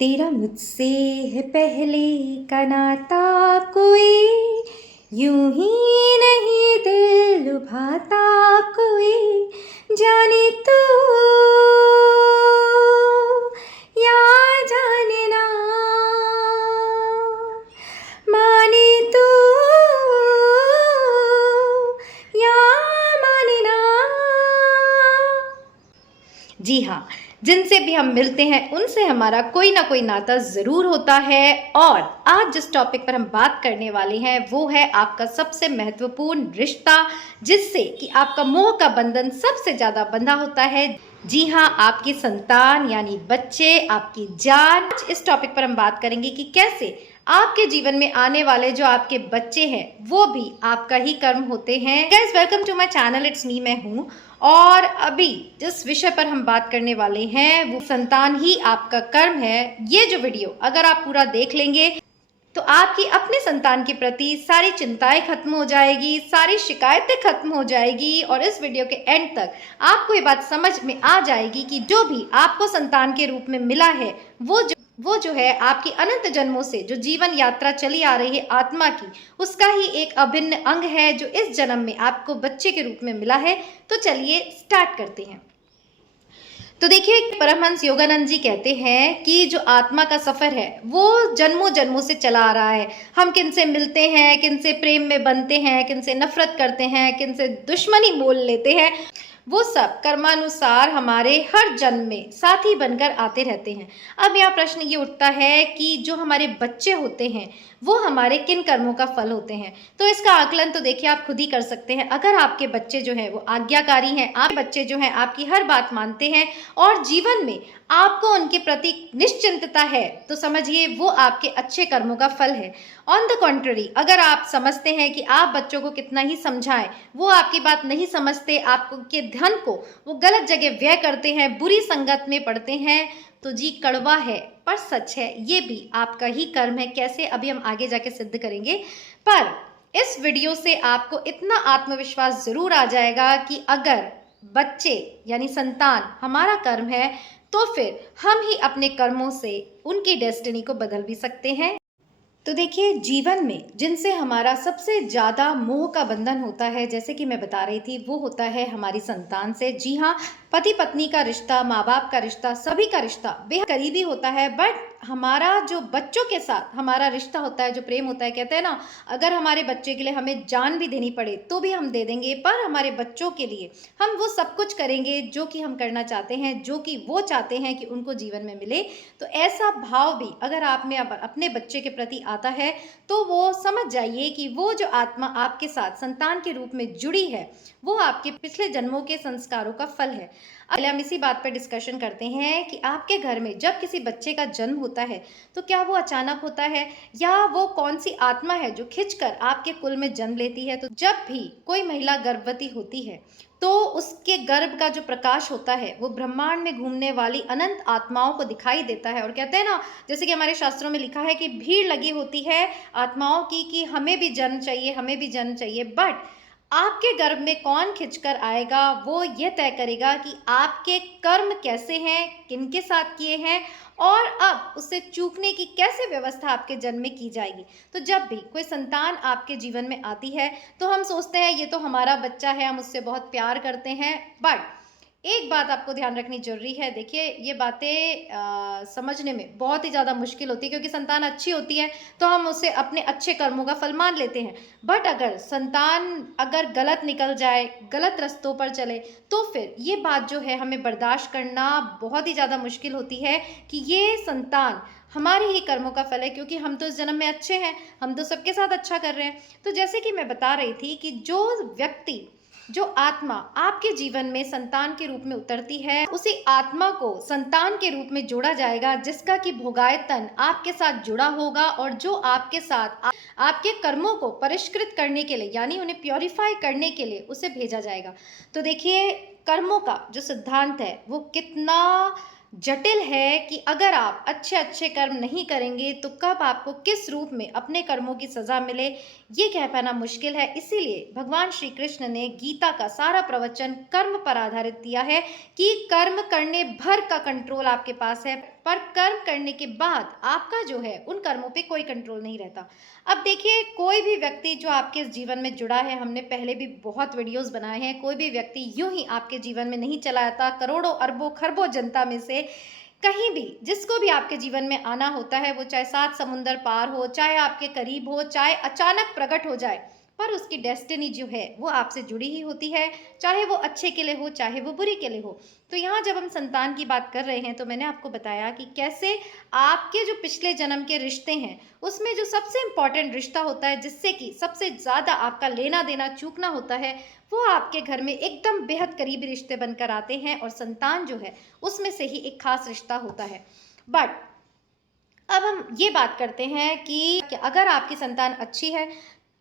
तेरा मुझसे है पहले का नाता कोई, यूं ही नहीं दिल लुभाता कोई, जाने तू या जाने ना, माने तू या माने ना। जी हाँ, जिनसे भी हम मिलते हैं उनसे हमारा कोई ना कोई नाता ज़रूर होता है। और आज जिस टॉपिक पर हम बात करने वाले हैं वो है आपका सबसे महत्वपूर्ण रिश्ता, जिससे कि आपका मोह का बंधन सबसे ज़्यादा बंधा होता है। जी हाँ, आपकी संतान यानी बच्चे, आपकी जान। इस टॉपिक पर हम बात करेंगे कि कैसे आपके जीवन में आने वाले जो आपके बच्चे हैं वो भी आपका ही कर्म होते हैं। Guys, welcome to my channel, it's me, मैं हूँ। और अभी जिस विषय पर हम बात करने वाले हैं वो संतान ही आपका कर्म है। ये जो वीडियो अगर आप पूरा देख लेंगे तो आपकी अपने संतान के प्रति सारी चिंताएं खत्म हो जाएगी, सारी शिकायतें खत्म हो जाएगी। और इस वीडियो के एंड तक आपको ये बात समझ में आ जाएगी कि जो भी आपको संतान के रूप में मिला है वो जो है आपकी अनंत जन्मों से जो जीवन यात्रा चली आ रही है आत्मा की, उसका ही एक अभिन्न अंग है जो इस जन्म में आपको बच्चे के रूप में मिला है। तो चलिए स्टार्ट करते हैं। तो देखिए, परमहंस योगानंद जी कहते हैं कि जो आत्मा का सफर है वो जन्मों जन्मों से चला आ रहा है। हम किन से मिलते हैं, किन से प्रेम में बनते हैं, किन से नफरत करते हैं, किन से दुश्मनी मोल लेते हैं, वो सब कर्मानुसार हमारे हर जन्म में साथी बनकर आते रहते हैं। अब यहाँ प्रश्न ये उठता है कि जो हमारे बच्चे होते हैं वो हमारे किन कर्मों का फल होते हैं। तो इसका आकलन तो देखिए आप खुद ही कर सकते हैं। अगर आपके बच्चे जो हैं वो आज्ञाकारी हैं, आप बच्चे जो हैं आपकी हर बात मानते हैं और जीवन में आपको उनके प्रति निश्चिंतता है, तो समझिए वो आपके अच्छे कर्मों का फल है। ऑन द कॉन्ट्ररी, अगर आप समझते हैं कि आप बच्चों को कितना ही समझाएं वो आपकी बात नहीं समझते, आपको के धन को वो गलत जगह व्यय करते हैं, बुरी संगत में पड़ते हैं, तो जी कड़वा है पर सच है, ये भी आपका ही कर्म है। कैसे, अभी हम आगे जाके सिद्ध करेंगे। पर इस वीडियो से आपको इतना आत्मविश्वास जरूर आ जाएगा कि अगर बच्चे यानी संतान हमारा कर्म है तो फिर हम ही अपने कर्मों से उनकी डेस्टिनी को बदल भी सकते हैं। तो देखिए, जीवन में जिनसे हमारा सबसे ज़्यादा मोह का बंधन होता है, जैसे कि मैं बता रही थी, वो होता है हमारी संतान से। जी हाँ, पति पत्नी का रिश्ता, माँ बाप का रिश्ता, सभी का रिश्ता बेहद करीबी होता है। बट हमारा जो बच्चों के साथ हमारा रिश्ता होता है, जो प्रेम होता है, कहते हैं ना, अगर हमारे बच्चे के लिए हमें जान भी देनी पड़े तो भी हम दे देंगे, पर हमारे बच्चों के लिए हम वो सब कुछ करेंगे जो कि हम करना चाहते हैं, जो कि वो चाहते हैं कि उनको जीवन में मिले। तो ऐसा भाव भी अगर आप में अपने बच्चे के प्रति आता है तो वो समझ जाइए कि वो जो आत्मा आपके साथ संतान के रूप में जुड़ी है वो आपके पिछले जन्मों के संस्कारों का फल है। पहले हम इसी बात पर डिस्कशन करते हैं कि आपके घर में जब किसी बच्चे का जन्म होता है तो क्या वो अचानक होता है या वो कौन सी आत्मा है जो खिंचकर आपके कुल में जन्म लेती है। तो जब भी कोई महिला गर्भवती होती है तो उसके गर्भ का जो प्रकाश होता है वो ब्रह्मांड में घूमने वाली अनंत आत्माओं को दिखाई देता है। और कहते हैं ना, जैसे कि हमारे शास्त्रों में लिखा है कि भीड़ लगी होती है आत्माओं की कि हमें भी जन्म चाहिए, हमें भी जन्म चाहिए। बट आपके गर्भ में कौन खिंचकर आएगा वो ये तय करेगा कि आपके कर्म कैसे हैं, किनके साथ किए हैं, और अब उससे चूकने की कैसे व्यवस्था आपके जन्म में की जाएगी। तो जब भी कोई संतान आपके जीवन में आती है तो हम सोचते हैं ये तो हमारा बच्चा है, हम उससे बहुत प्यार करते हैं। बट एक बात आपको ध्यान रखनी जरूरी है। देखिए, ये बातें समझने में बहुत ही ज़्यादा मुश्किल होती है क्योंकि संतान अच्छी होती है तो हम उसे अपने अच्छे कर्मों का फल मान लेते हैं। बट अगर संतान अगर गलत निकल जाए, गलत रास्तों पर चले, तो फिर ये बात जो है हमें बर्दाश्त करना बहुत ही ज़्यादा मुश्किल होती है कि ये संतान हमारे ही कर्मों का फल है, क्योंकि हम तो इस जन्म में अच्छे हैं, हम तो सबके साथ अच्छा कर रहे हैं। तो जैसे कि मैं बता रही थी कि जो व्यक्ति, जो आत्मा आपके जीवन में संतान के रूप में उतरती है, उसी आत्मा को संतान के रूप में जोड़ा जाएगा जिसका कि भोगायतन आपके साथ जुड़ा होगा और जो आपके साथ आपके कर्मों को परिष्कृत करने के लिए यानी उन्हें प्योरीफाई करने के लिए उसे भेजा जाएगा। तो देखिए, कर्मों का जो सिद्धांत है वो कितना जटिल है कि अगर आप अच्छे अच्छे कर्म नहीं करेंगे तो कब आपको किस रूप में अपने कर्मों की सजा मिले ये कह पाना मुश्किल है। इसीलिए भगवान श्री कृष्ण ने गीता का सारा प्रवचन कर्म पर आधारित दिया है कि कर्म करने भर का कंट्रोल आपके पास है। पर कर्म करने के बाद आपका जो है उन कर्मों पे कोई कंट्रोल नहीं रहता। अब देखिए, कोई भी व्यक्ति जो आपके इस जीवन में जुड़ा है, हमने पहले भी बहुत वीडियोस बनाए हैं, कोई भी व्यक्ति यूं ही आपके जीवन में नहीं चला आता। करोड़ों अरबों खरबों जनता में से कहीं भी जिसको भी आपके जीवन में आना होता है, वो चाहे 7 समुंदर पार हो, चाहे आपके करीब हो, चाहे अचानक प्रकट हो जाए, पर उसकी डेस्टिनी जो है वो आपसे जुड़ी ही होती है, चाहे वो अच्छे के लिए हो, चाहे वो बुरी के लिए हो। तो यहाँ जब हम संतान की बात कर रहे हैं, तो मैंने आपको बताया कि कैसे आपके जो पिछले जन्म के रिश्ते हैं, उसमें जो सबसे इम्पॉर्टेंट रिश्ता होता है, जिससे कि सबसे ज़्यादा आपका लेना देना चूकना होता है, वो आपके घर में एकदम बेहद करीबी रिश्ते बनकर आते हैं, और संतान जो है उसमें से ही एक खास रिश्ता होता है। बट अब हम ये बात करते हैं कि अगर आपकी संतान अच्छी है,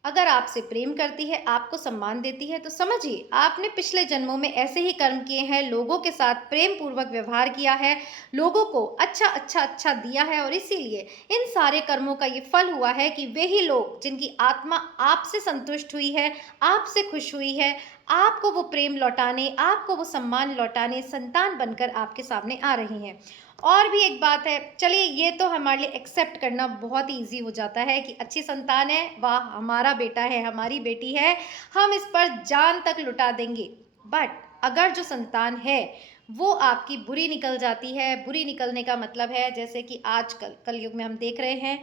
अगर आपसे प्रेम करती है, आपको सम्मान देती है, तो समझिए आपने पिछले जन्मों में ऐसे ही कर्म किए हैं, लोगों के साथ प्रेम पूर्वक व्यवहार किया है, लोगों को अच्छा दिया है, और इसीलिए इन सारे कर्मों का ये फल हुआ है कि वे ही लोग जिनकी आत्मा आपसे संतुष्ट हुई है, आपसे खुश हुई है, आपको वो प्रेम लौटाने, आपको वो सम्मान लौटाने संतान बनकर आपके सामने आ रही हैं। और भी एक बात है, चलिए ये तो हमारे लिए एक्सेप्ट करना बहुत ही ईजी हो जाता है कि अच्छी संतान है, वाह हमारा बेटा है, हमारी बेटी है, हम इस पर जान तक लुटा देंगे। बट अगर जो संतान है वो आपकी बुरी निकल जाती है, बुरी निकलने का मतलब है जैसे कि आजकल कलयुग में हम देख रहे हैं,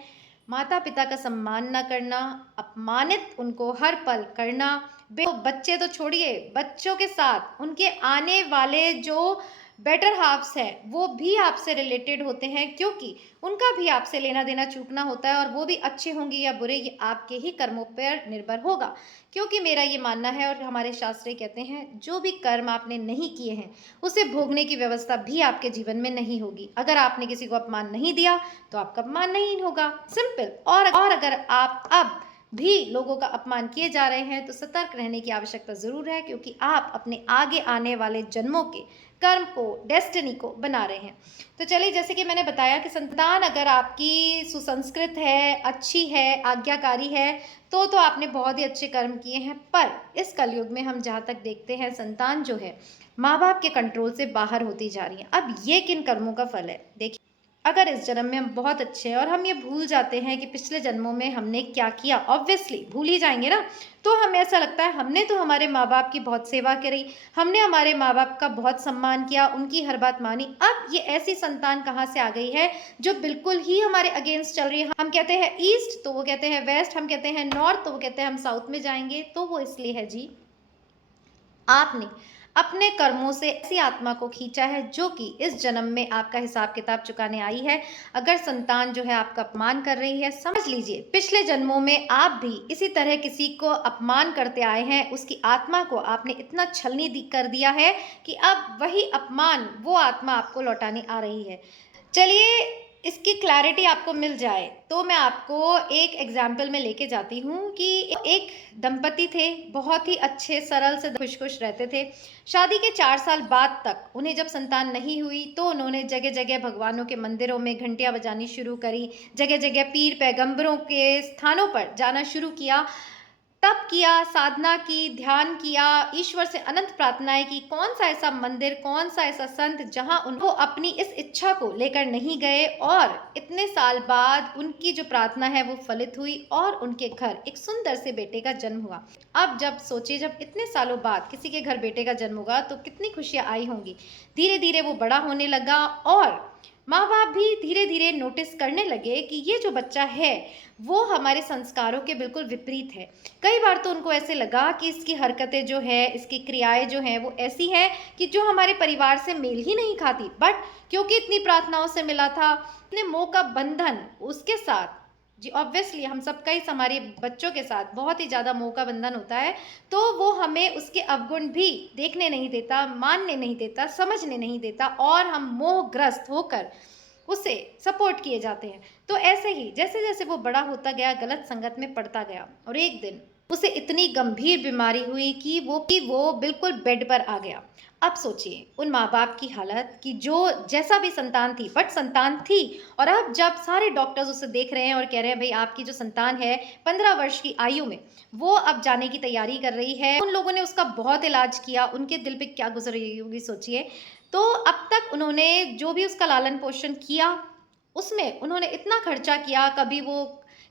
माता पिता का सम्मान न करना, अपमानित उनको हर पल करना, बच्चे तो छोड़िए, बच्चों के साथ उनके आने वाले जो बेटर हाफ्स हैं वो भी आपसे रिलेटेड होते हैं, क्योंकि उनका भी आपसे लेना देना चूकना होता है, और वो भी अच्छे होंगे या बुरे ये आपके ही कर्मों पर निर्भर होगा। क्योंकि मेरा ये मानना है, और हमारे शास्त्र कहते हैं, जो भी कर्म आपने नहीं किए हैं उसे भोगने की व्यवस्था भी आपके जीवन में नहीं होगी। अगर आपने किसी को अपमान नहीं दिया तो आपका अपमान नहीं होगा, सिंपल। और अगर आप अब भी लोगों का अपमान किए जा रहे हैं तो सतर्क रहने की आवश्यकता जरूर है, क्योंकि आप अपने आगे आने वाले जन्मों के कर्म को, डेस्टिनी को बना रहे हैं। तो चलिए, जैसे कि मैंने बताया कि संतान अगर आपकी सुसंस्कृत है, अच्छी है, आज्ञाकारी है, तो आपने बहुत ही अच्छे कर्म किए हैं। पर इस कलयुग में हम जहाँ तक देखते हैं, संतान जो है माँ बाप के कंट्रोल से बाहर होती जा रही है। अब ये किन कर्मों का फल है? देखिए, अगर इस जन्म में हम बहुत अच्छे हैं और हम ये भूल जाते हैं कि पिछले जन्मों में हमने क्या किया, ऑब्वियसली भूल ही जाएंगे ना, तो हमें ऐसा लगता है हमने तो हमारे माँ बाप की बहुत सेवा करी, हमने हमारे माँ बाप का बहुत सम्मान किया, उनकी हर बात मानी। अब ये ऐसी संतान कहाँ से आ गई है जो बिल्कुल ही हमारे अगेंस्ट चल रही है? हम कहते हैं ईस्ट तो वो कहते हैं वेस्ट, हम कहते हैं नॉर्थ तो वो कहते हैं हम साउथ में जाएंगे। तो वो इसलिए है जी, आपने अपने कर्मों से ऐसी आत्मा को खींचा है जो कि इस जन्म में आपका हिसाब किताब चुकाने आई है। अगर संतान जो है आपका अपमान कर रही है, समझ लीजिए पिछले जन्मों में आप भी इसी तरह किसी को अपमान करते आए हैं, उसकी आत्मा को आपने इतना छलनी कर दिया है कि अब वही अपमान वो आत्मा आपको लौटाने आ रही है। चलिए, इसकी क्लैरिटी आपको मिल जाए तो मैं आपको एक एग्जाम्पल में लेके जाती हूँ कि एक दंपति थे, बहुत ही अच्छे सरल से खुश खुश रहते थे। शादी के 4 साल बाद तक उन्हें जब संतान नहीं हुई तो उन्होंने जगह जगह भगवानों के मंदिरों में घंटियां बजानी शुरू करी, जगह जगह पीर पैगंबरों के स्थानों पर जाना शुरू किया, तप किया, साधना की, ध्यान किया, ईश्वर से अनंत प्रार्थनाएं की। कौन सा ऐसा मंदिर, कौन सा ऐसा संत जहां उनको अपनी इस इच्छा को लेकर नहीं गए, और इतने साल बाद उनकी जो प्रार्थना है वो फलित हुई और उनके घर एक सुंदर से बेटे का जन्म हुआ। अब जब सोचिए, जब इतने सालों बाद किसी के घर बेटे का जन्म होगा तो कितनी खुशियां आई होंगी। धीरे धीरे वो बड़ा होने लगा और माँ बाप भी धीरे धीरे नोटिस करने लगे कि ये जो बच्चा है वो हमारे संस्कारों के बिल्कुल विपरीत है। कई बार तो उनको ऐसे लगा कि इसकी हरकतें जो है, इसकी क्रियाएं जो हैं वो ऐसी हैं कि जो हमारे परिवार से मेल ही नहीं खाती। बट क्योंकि इतनी प्रार्थनाओं से मिला था, इतने मोह का बंधन उसके साथ, जी ऑब्वियसली हम सबका ही हमारे बच्चों के साथ बहुत ही ज़्यादा मोह का बंधन होता है, तो वो हमें उसके अवगुण भी देखने नहीं देता, मानने नहीं देता, समझने नहीं देता, और हम मोहग्रस्त होकर उसे सपोर्ट किए जाते हैं। तो ऐसे ही जैसे जैसे वो बड़ा होता गया, गलत संगत में पड़ता गया, और एक दिन उसे इतनी गंभीर बीमारी हुई कि वो बिल्कुल बेड पर आ गया। अब सोचिए उन माँ बाप की हालत कि जो जैसा भी संतान थी, बट संतान थी, और अब जब सारे डॉक्टर्स उसे देख रहे हैं और कह रहे हैं भाई आपकी जो संतान है 15 वर्ष की आयु में वो अब जाने की तैयारी कर रही है। उन लोगों ने उसका बहुत इलाज किया, उनके दिल पे क्या गुजर रही होगी सोचिए। तो अब तक उन्होंने जो भी उसका लालन पोषण किया, उसमें उन्होंने इतना खर्चा किया, कभी वो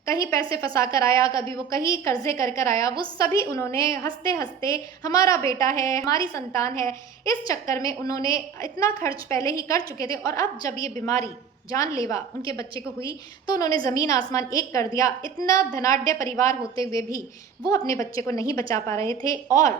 कहीं पैसे फँसा कर आया, कभी वो कहीं कर्ज़े कर कर आया, वो सभी उन्होंने हँसते-हँसते हमारा बेटा है, हमारी संतान है, इस चक्कर में उन्होंने इतना खर्च पहले ही कर चुके थे और अब जब ये बीमारी जानलेवा उनके बच्चे को हुई, तो उन्होंने ज़मीन आसमान एक कर दिया। इतना धनाढ्य परिवार होते हुए भी वो अपने बच्चे को नहीं बचा पा रहे थे और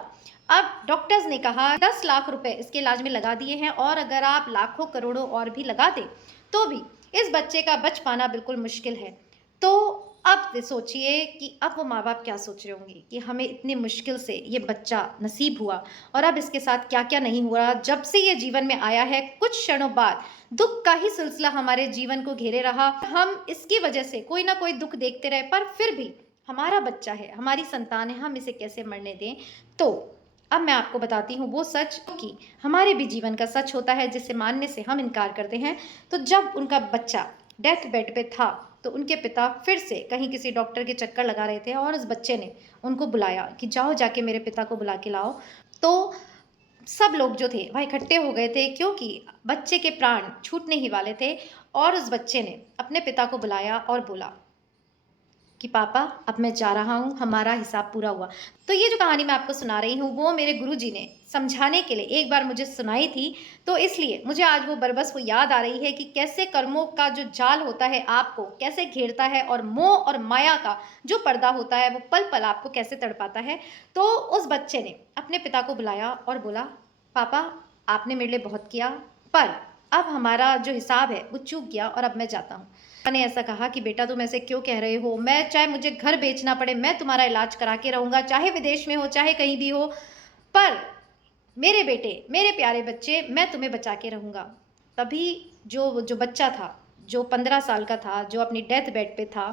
अब डॉक्टर्स ने कहा 10 लाख रुपए इसके इलाज में लगा दिए हैं और अगर आप लाखों करोड़ों और भी लगा दें, तो भी इस बच्चे का बच पाना बिल्कुल मुश्किल है। तो अब सोचिए कि अब वो माँ-बाप क्या सोच रहे होंगे कि हमें इतनी मुश्किल से ये बच्चा नसीब हुआ और अब इसके साथ क्या-क्या नहीं हुआ। जब से ये जीवन में आया है, कुछ क्षणों बाद दुःख का ही सिलसिला हमारे जीवन को घेरे रहा। हम इसकी वजह से कोई ना कोई दुःख देखते रहे, पर फिर भी हमारा बच्चा है, हमारी संतान है, हम इसे कैसे मरने दें? तो अब मैं आपको बताती हूँ वो सच कि हमारे भी जीवन का सच होता है, जिसे मानने से हम इनकार करते हैं। तो जब उनका बच्चा डेथ बेड पे था, तो उनके पिता फिर से कहीं किसी डॉक्टर के चक्कर लगा रहे थे और उस बच्चे ने उनको बुलाया कि जाओ जाके मेरे पिता को बुला के लाओ। तो सब लोग जो थे वह इकट्ठे हो गए थे, क्योंकि बच्चे के प्राण छूटने ही वाले थे और उस बच्चे ने अपने पिता को बुलाया और बोला कि पापा अब मैं जा रहा हूँ, हमारा हिसाब पूरा हुआ। तो ये जो कहानी मैं आपको सुना रही हूँ वो मेरे गुरुजी ने समझाने के लिए एक बार मुझे सुनाई थी, तो इसलिए मुझे आज वो बरबस वो याद आ रही है कि कैसे कर्मों का जो जाल होता है आपको कैसे घेरता है और मोह और माया का जो पर्दा होता है वो पल पल आपको कैसे तड़पाता है। तो उस बच्चे ने अपने पिता को बुलाया और बोला, पापा आपने मेरे लिए बहुत किया, पर अब हमारा जो हिसाब है वो चूक गया और अब मैं जाता हूँ। ने ऐसा कहा कि बेटा तुम ऐसे क्यों कह रहे हो, मैं चाहे मुझे घर बेचना पड़े मैं तुम्हारा इलाज करा के रहूँगा, चाहे विदेश में हो चाहे कहीं भी हो, पर मेरे बेटे मेरे प्यारे बच्चे मैं तुम्हें बचा के रहूँगा। तभी जो जो बच्चा था, जो 15 साल का था, जो अपनी डेथ बेड पे था,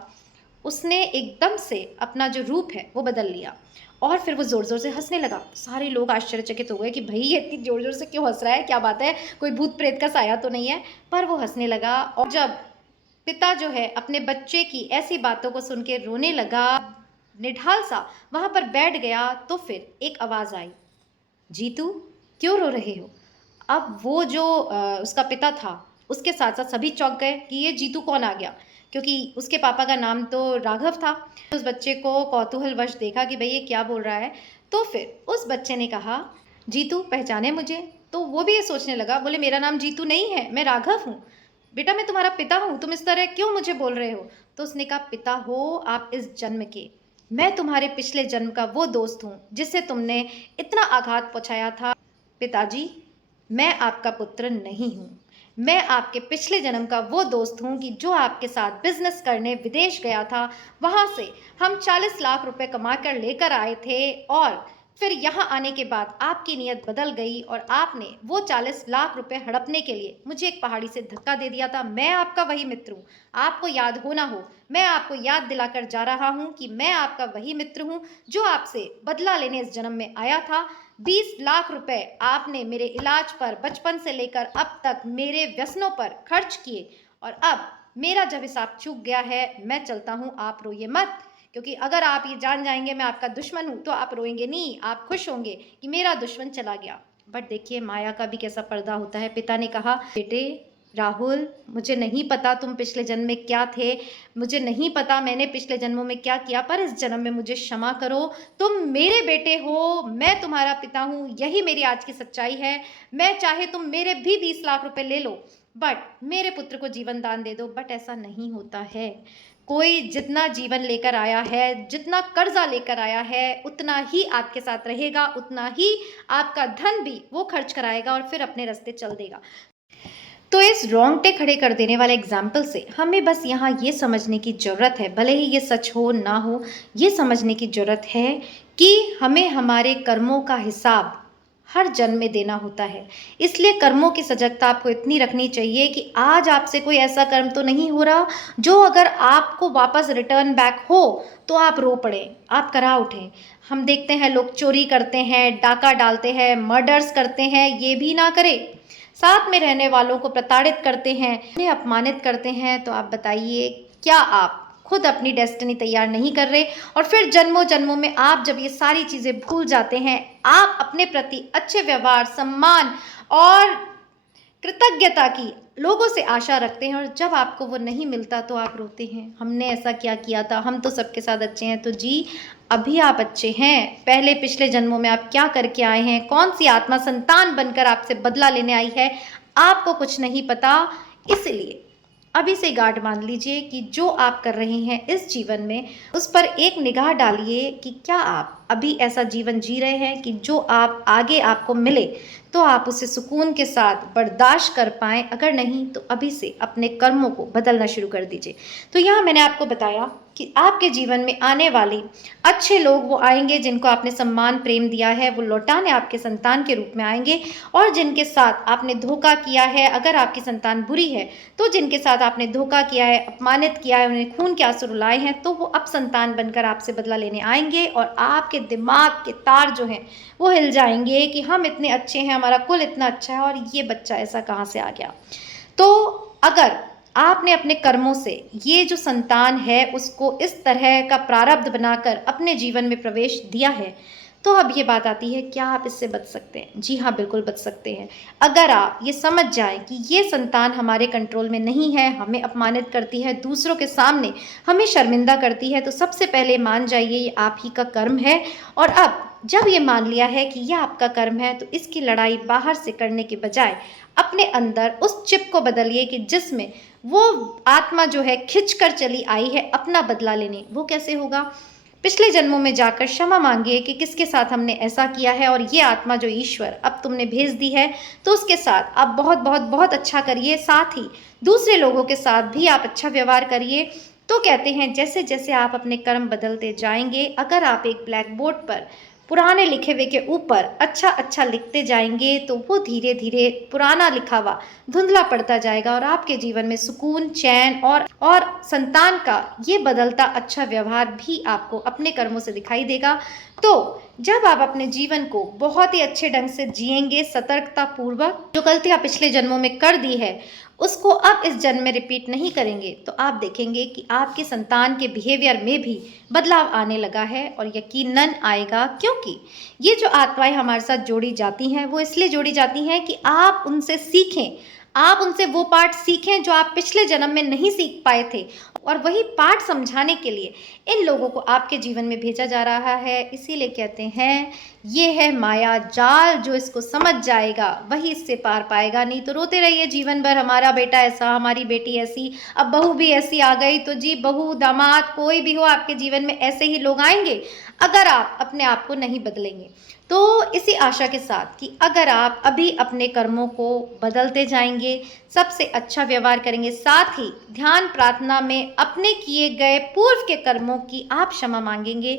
उसने एकदम से अपना जो रूप है वो बदल लिया और फिर वो ज़ोर-ज़ोर से हँसने लगा। सारे लोग आश्चर्यचकित हो गए कि भई ये इतनी ज़ोर-ज़ोर से क्यों हँस रहा है, क्या बात है, कोई भूत-प्रेत का साया तो नहीं है? पर वो हँसने लगा और जब पिता जो है अपने बच्चे की ऐसी बातों को सुन के रोने लगा, निढाल सा वहाँ पर बैठ गया, तो फिर एक आवाज़ आई, जीतू क्यों रो रहे हो? अब वो जो उसका पिता था, उसके साथ-साथ सभी चौंक गए कि ये जीतू कौन आ गया? क्योंकि उसके पापा का नाम तो राघव था। उस बच्चे को कौतूहलवश देखा कि भई ये क्या बोल रहा है? तो फिर उस बच्चे ने कहा, जीतू पहचाने मुझे? तो वो भी ये सोचने लगा, बोले मेरा नाम जीतू नहीं है, मैं राघव हूँ। बेटा मैं तुम्हारा पिता हूँ, तुम इस तरह क्यों मुझे बोल रहे हो? तो उसने कहा, पिता हो आप इस जन्म के, मैं तुम्हारे पिछले जन्म का वो दोस्त हूँ जिससे तुमने इतना आघात पहुँचाया था। पिताजी मैं आपका पुत्र नहीं हूँ, मैं आपके पिछले जन्म का वो दोस्त हूँ कि जो आपके साथ बिजनेस करने विदेश गया था, वहाँ से हम 40 लाख रुपए कमा कर लेकर आए थे और फिर यहाँ आने के बाद आपकी नीयत बदल गई और आपने वो 40 लाख रुपए हड़पने के लिए मुझे एक पहाड़ी से धक्का दे दिया था। मैं आपका वही मित्र हूँ, आपको याद हो ना हो, मैं आपको याद दिलाकर जा रहा हूँ कि मैं आपका वही मित्र हूँ जो आपसे बदला लेने इस जन्म में आया था। 20 लाख रुपए आपने मेरे इलाज पर बचपन से लेकर अब तक मेरे व्यसनों पर खर्च किए और अब मेरा जब हिसाब चूक गया है, मैं चलता हूँ, आप रोइए मत, क्योंकि अगर आप ये जान जाएंगे मैं आपका दुश्मन हूँ तो आप रोएंगे नहीं, आप खुश होंगे कि मेरा दुश्मन चला गया। बट देखिए माया का भी कैसा पर्दा होता है। पिता ने कहा, बेटे राहुल मुझे नहीं पता तुम पिछले जन्म में क्या थे, मुझे नहीं पता मैंने पिछले जन्मों में क्या किया, पर इस जन्म में मुझे क्षमा करो, तुम मेरे बेटे हो, मैं तुम्हारा पिता हूँ, यही मेरी आज की सच्चाई है। मैं चाहे तुम मेरे भी 20 लाख रुपए ले लो, बट मेरे पुत्र को जीवन दान दे दो। बट ऐसा नहीं होता है। कोई जितना जीवन लेकर आया है, जितना कर्जा लेकर आया है, उतना ही आपके साथ रहेगा, उतना ही आपका धन भी वो खर्च कराएगा और फिर अपने रास्ते चल देगा। तो इस रोंगटे खड़े कर देने वाले एग्जाम्पल से हमें बस यहाँ ये समझने की ज़रूरत है, भले ही ये सच हो ना हो, ये समझने की ज़रूरत है कि हमें हमारे कर्मों का हिसाब हर जन्म में देना होता है। इसलिए कर्मों की सजगता आपको इतनी रखनी चाहिए कि आज आपसे कोई ऐसा कर्म तो नहीं हो रहा जो अगर आपको वापस रिटर्न बैक हो तो आप रो पड़े, आप करा उठें। हम देखते हैं लोग चोरी करते हैं, डाका डालते हैं, मर्डर्स करते हैं, ये भी ना करें, साथ में रहने वालों को प्रताड़ित करते हैं, उन्हें अपमानित करते हैं। तो आप बताइए क्या आप खुद अपनी डेस्टिनी तैयार नहीं कर रहे? और फिर जन्मों जन्मों में आप जब ये सारी चीज़ें भूल जाते हैं, आप अपने प्रति अच्छे व्यवहार, सम्मान और कृतज्ञता की लोगों से आशा रखते हैं और जब आपको वो नहीं मिलता तो आप रोते हैं, हमने ऐसा क्या किया था, हम तो सबके साथ अच्छे हैं। तो जी, अभी आप अच्छे हैं, पहले पिछले जन्मों में आप क्या करके आए हैं, कौन सी आत्मा संतान बनकर आपसे बदला लेने आई है, आपको कुछ नहीं पता। इसलिए अभी से गांठ बांध लीजिए कि जो आप कर रहे हैं इस जीवन में, उस पर एक निगाह डालिए कि क्या आप अभी ऐसा जीवन जी रहे हैं कि जो आप आगे आपको मिले तो आप उसे सुकून के साथ बर्दाश्त कर पाएँ। अगर नहीं तो अभी से अपने कर्मों को बदलना शुरू कर दीजिए। तो यहाँ मैंने आपको बताया कि आपके जीवन में आने वाले अच्छे लोग वो आएंगे जिनको आपने सम्मान प्रेम दिया है, वो लौटाने आपके संतान के रूप में आएंगे। और जिनके साथ आपने धोखा किया है, अगर आपकी संतान बुरी है तो जिनके साथ आपने धोखा किया है, अपमानित किया है, उन्हें खून के आंसू रुलाए हैं, तो वो अब संतान बनकर आपसे बदला लेने आएंगे। और आपके दिमाग के तार जो हैं वो हिल जाएंगे कि हम इतने अच्छे हैं, हमारा कुल इतना अच्छा है और ये बच्चा ऐसा कहाँ से आ गया। तो अगर आपने अपने कर्मों से ये जो संतान है उसको इस तरह का प्रारब्ध बनाकर अपने जीवन में प्रवेश दिया है, तो अब ये बात आती है, क्या आप इससे बच सकते हैं? जी हाँ, बिल्कुल बच सकते हैं। अगर आप ये समझ जाएं कि ये संतान हमारे कंट्रोल में नहीं है, हमें अपमानित करती है, दूसरों के सामने हमें शर्मिंदा करती है, तो सबसे पहले मान जाइए ये आप ही का कर्म है। और अब जब ये मान लिया है कि यह आपका कर्म है, तो इसकी लड़ाई बाहर से करने के बजाय अपने अंदर उस चिप को बदलिए कि जिसमें वो आत्मा जो है खिंच कर चली आई है अपना बदला लेने। वो कैसे होगा? पिछले जन्मों में जाकर क्षमा मांगिए कि किसके साथ हमने ऐसा किया है, और ये आत्मा जो ईश्वर अब तुमने भेज दी है तो उसके साथ आप बहुत बहुत बहुत अच्छा करिए। साथ ही दूसरे लोगों के साथ भी आप अच्छा व्यवहार करिए। तो कहते हैं जैसे जैसे आप अपने कर्म बदलते जाएंगे, अगर आप एक ब्लैक बोर्ड पर पुराने लिखे हुए के ऊपर अच्छा अच्छा लिखते जाएंगे तो वो धीरे धीरे पुराना लिखा हुआ धुंधला पड़ता जाएगा और आपके जीवन में सुकून, चैन और संतान का ये बदलता अच्छा व्यवहार भी आपको अपने कर्मों से दिखाई देगा। तो जब आप अपने जीवन को बहुत ही अच्छे ढंग से जिएंगे, सतर्कता पूर्वक, जो गलतियां पिछले जन्मों में कर दी है उसको अब इस जन्म में रिपीट नहीं करेंगे, तो आप देखेंगे कि आपके संतान के बिहेवियर में भी बदलाव आने लगा है। और यकीनन आएगा, क्योंकि ये जो आत्माएं हमारे साथ जोड़ी जाती हैं वो इसलिए जोड़ी जाती हैं कि आप उनसे सीखें, आप उनसे वो पाठ सीखें जो आप पिछले जन्म में नहीं सीख पाए थे। और वही पाठ समझाने के लिए इन लोगों को आपके जीवन में भेजा जा रहा है। इसीलिए कहते हैं ये है माया जाल, जो इसको समझ जाएगा वही इससे पार पाएगा। नहीं तो रोते रहिए जीवन भर, हमारा बेटा ऐसा, हमारी बेटी ऐसी, अब बहू भी ऐसी आ गई। तो जी, बहू दामाद कोई भी हो, आपके जीवन में ऐसे ही लोग आएंगे अगर आप अपने आप को नहीं बदलेंगे। तो इसी आशा के साथ कि अगर आप अभी अपने कर्मों को बदलते जाएंगे, सबसे अच्छा व्यवहार करेंगे, साथ ही ध्यान प्रार्थना में अपने किए गए पूर्व के कर्मों की आप क्षमा मांगेंगे,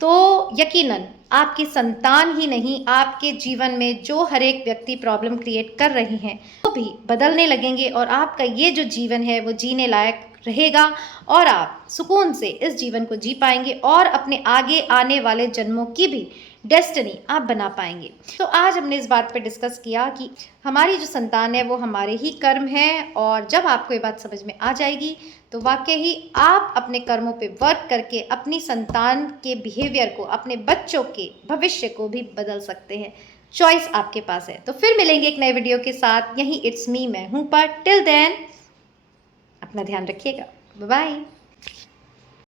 तो यकीनन आपकी संतान ही नहीं, आपके जीवन में जो हर एक व्यक्ति प्रॉब्लम क्रिएट कर रहे हैं वो भी बदलने लगेंगे और आपका ये जो जीवन है वो जीने लायक रहेगा और आप सुकून से इस जीवन को जी पाएंगे और अपने आगे आने वाले जन्मों की भी डेस्टिनी आप बना पाएंगे। तो आज हमने इस बात पर डिस्कस किया कि हमारी जो संतान है वो हमारे ही कर्म है, और जब आपको ये बात समझ में आ जाएगी तो वाकई ही आप अपने कर्मों पे वर्क करके अपनी संतान के बिहेवियर को, अपने बच्चों के भविष्य को भी बदल सकते हैं। चॉइस आपके पास है। तो फिर मिलेंगे एक नए वीडियो के साथ, यही इट्स मी, मैं हूं पर। टिल देन अपना ध्यान रखिएगा। Bye bye.